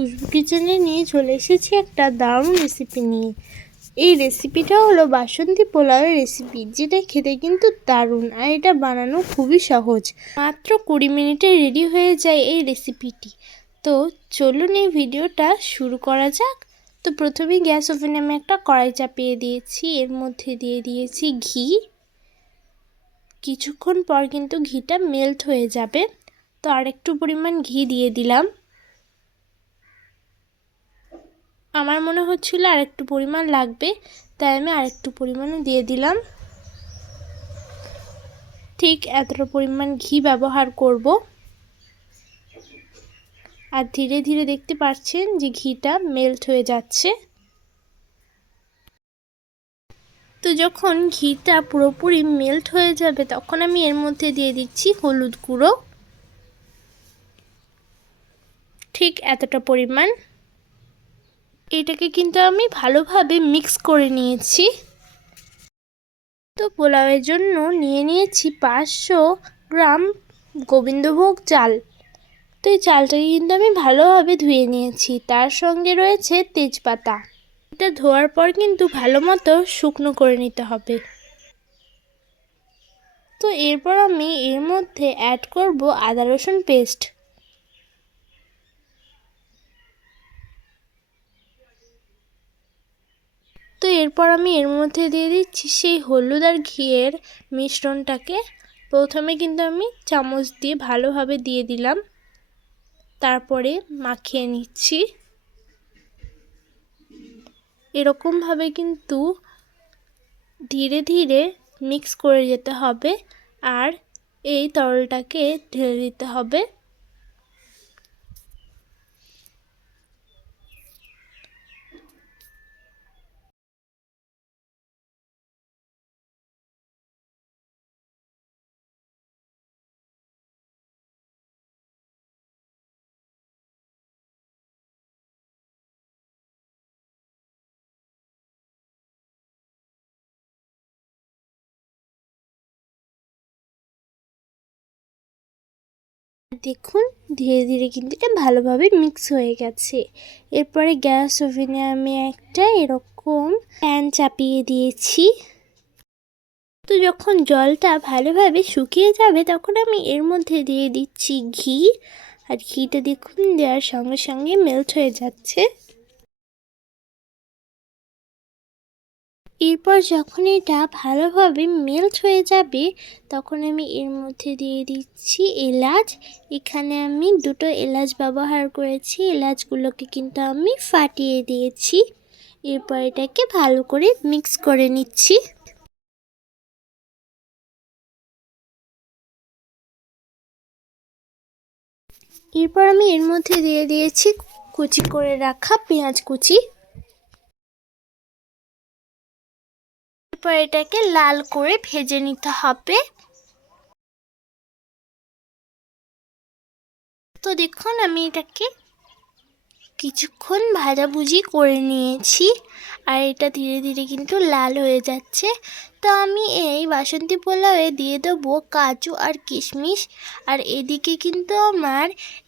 খুশবু কিচেনে নিয়ে চলে এসেছি একটা দারুণ রেসিপি নিয়ে। এই রেসিপিটা হলো বাসন্তী পোলাওয়ের রেসিপি যেটা খেতে কিন্তু দারুণ আর এটা বানানো খুবই সহজ। মাত্র কুড়ি মিনিটে রেডি হয়ে যায় এই রেসিপিটি তো চলুন এই ভিডিওটা শুরু করা যাক। তো প্রথমেই গ্যাস ওভেনে আমি একটা কড়াই চাপিয়ে দিয়েছি, এর মধ্যে দিয়ে দিয়েছি ঘি। কিছুক্ষণ পর কিন্তু ঘিটা মেল্ট হয়ে যাবে। তো আর একটু পরিমাণ ঘি দিয়ে দিলাম। আমার মনে হচ্ছিল আর একটু পরিমাণ লাগবে, তাই আমি আরেকটু পরিমাণে দিয়ে দিলাম। ঠিক এতটা পরিমাণ ঘি ব্যবহার করব। আর ধীরে ধীরে দেখতে পাচ্ছেন যে ঘিটা মেল্ট হয়ে যাচ্ছে। তো যখন ঘিটা পুরোপুরি মেল্ট হয়ে যাবে, তখন আমি এর মধ্যে দিয়ে দিচ্ছি হলুদ গুঁড়ো। ঠিক এতটা পরিমাণ। এটাকে কিন্তু আমি ভালোভাবে মিক্স করে নিয়েছি। তো পোলাওয়ের জন্য নিয়ে নিয়েছি পাঁচশো গ্রাম গোবিন্দভোগ চাল। তো এই চালটাকে কিন্তু আমি ভালোভাবে ধুয়ে নিয়েছি। তার সঙ্গে রয়েছে তেজপাতা। এটা ধোয়ার পর কিন্তু ভালো মতো শুকনো করে নিতে হবে। তো এরপর আমি এর মধ্যে অ্যাড করব আদা রসুন পেস্ট তো এরপর আমি এর মধ্যে দিয়ে দিচ্ছি সেই হলুদ আর ঘিয়ের মিশ্রণটাকে। প্রথমে কিন্তু আমি চামচ দিয়ে ভালোভাবে দিয়ে দিলাম। তারপরে মাখিয়ে নিচ্ছি। এরকমভাবে কিন্তু ধীরে ধীরে মিক্স করে যেতে হবে আর এই তরলটাকে ঢেলে দিতে হবে। দেখুন, ধীরে ধীরে কিন্তু এটা ভালোভাবে মিক্স হয়ে গেছে। এরপরে গ্যাস ওভেনে আমি একটা এরকম প্যান চাপিয়ে দিয়েছি। তো যখন জলটা ভালোভাবে শুকিয়ে যাবে, তখন আমি এর মধ্যে দিয়ে দিচ্ছি ঘি। আর ঘিটা দেখুন, দেওয়ার সঙ্গে সঙ্গে মেল্ট হয়ে যাচ্ছে। এরপর যখন এটা ভালোভাবে মেল্ট হয়ে যাবে, তখন আমি এর মধ্যে দিয়ে দিচ্ছি এলাচ। এখানে আমি দুটো এলাচ ব্যবহার করেছি। এলাচগুলোকে কিন্তু আমি ফাটিয়ে দিয়েছি। এরপর এটাকে ভালো করে মিক্স করে নিচ্ছি। এরপর আমি এর মধ্যে দিয়ে দিয়েছি কুচি করে রাখা পেঁয়াজ কুচি। এরপর এটাকে লাল করে ভেজে নিতে হবে। তো দেখুন আমি এটাকে কিছুক্ষণ ভাজাভুজি করে নিয়েছি আর এটা ধীরে ধীরে কিন্তু লাল হয়ে যাচ্ছে। তো আমি এই বাসন্তী পোলাওয়ে দিয়ে দেবো কাজু আর কিশমিশ। আর এদিকে কিন্তু আমার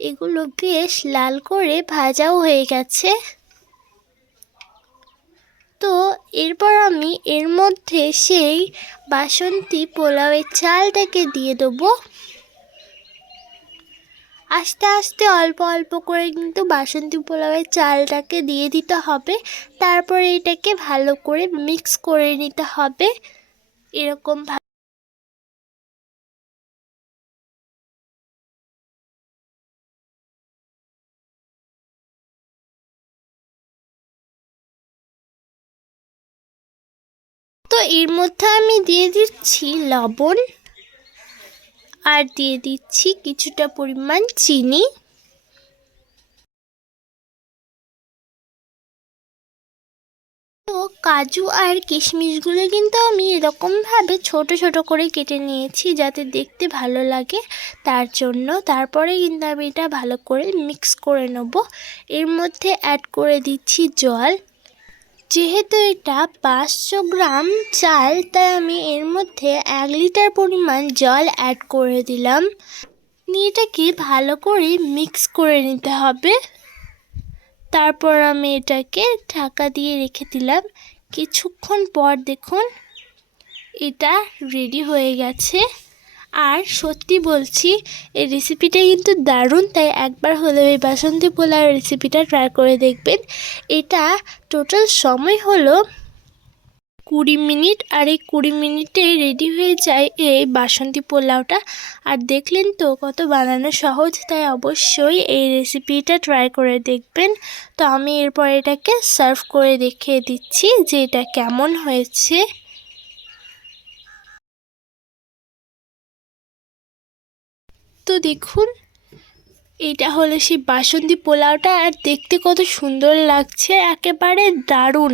এগুলো বেশ লাল করে ভাজাও হয়ে গেছে। তো এরপর আমি এর মধ্যে সেই বাসন্তী পোলাওয়ের চালটাকে দিয়ে দেবো। আস্তে আস্তে অল্প অল্প করে কিন্তু বাসন্তী পোলাওয়ের চালটাকে দিয়ে দিতে হবে। তারপরে এটাকে ভালো করে মিক্স করে নিতে হবে। এরকম তো এর মধ্যে আমি দিয়ে দিচ্ছি লবণ আর দিয়ে দিচ্ছি কিছুটা পরিমাণ চিনি। তো কাজু আর কিশমিশগুলো কিন্তু আমি এরকমভাবে ছোট ছোট করে কেটে নিয়েছি যাতে দেখতে ভালো লাগে। তার জন্য তারপরে কিন্তু আমি এটা ভালো করে মিক্স করে নেব। এর মধ্যে অ্যাড করে দিচ্ছি জল। যেহেতু এটা পাঁচশো গ্রাম চাল, তাই আমি এর মধ্যে এক লিটার পরিমাণ জল অ্যাড করে দিলাম। নিয়ে এটাকে ভালো করে মিক্স করে নিতে হবে। তারপর আমি এটাকে ঢাকা দিয়ে রেখে দিলাম। কিছুক্ষণ পর দেখুন, এটা রেডি হয়ে গেছে। আর সত্যি বলছি, এই রেসিপিটা কিন্তু দারুণ, তাই একবার হলেও এই বাসন্তী পোলাও রেসিপিটা ট্রাই করে দেখবেন। এটা টোটাল সময় হলো কুড়ি মিনিট, আর এই কুড়ি মিনিটে রেডি হয়ে যায় এই বাসন্তী পোলাওটা। আর দেখলেন তো কত বানানো সহজ, তাই অবশ্যই এই রেসিপিটা ট্রাই করে দেখবেন। তো আমি এরপর এটাকে সার্ভ করে দেখিয়ে দিচ্ছি যে এটা কেমন হয়েছে। তো দেখুন, এটা হলো সেই বাসন্তী পোলাওটা আর দেখতে কত সুন্দর লাগছে, একেবারে দারুণ।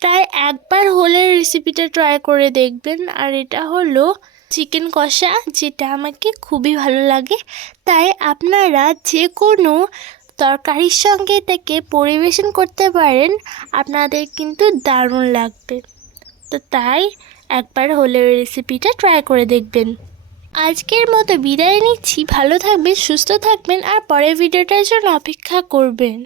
তাই একবার হলে রেসিপিটা ট্রাই করে দেখবেন। আর এটা হলো চিকেন কষা, যেটা আমাকে খুবই ভালো লাগে। তাই আপনারা যে কোনো তরকারির সঙ্গে এটাকে পরিবেশন করতে পারেন, আপনাদের কিন্তু দারুণ লাগবে। তো তাই একবার হলে রেসিপিটা ট্রাই করে দেখবেন। আজকের মতো বিদায় নিচ্ছি। ভালো থাকবেন সুস্থ থাকবেন আর পরের ভিডিওটার জন্য অপেক্ষা করবেন।